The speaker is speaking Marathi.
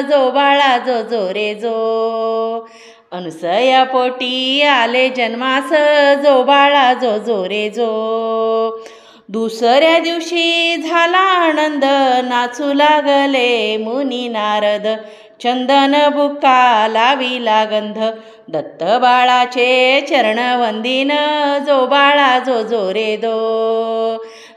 जो बाळा जो जो रे जो. अनुसया पोटी आले जन्मास जो बाळा जो जो रे जो. दुसऱ्या दिवशी झाला आनंद नाचू लागले मुनी नारद. चंदन बुक्का लाविला गंध दत्त बाळाचे चरण वंदिन जो बाळा जो जो रे दो.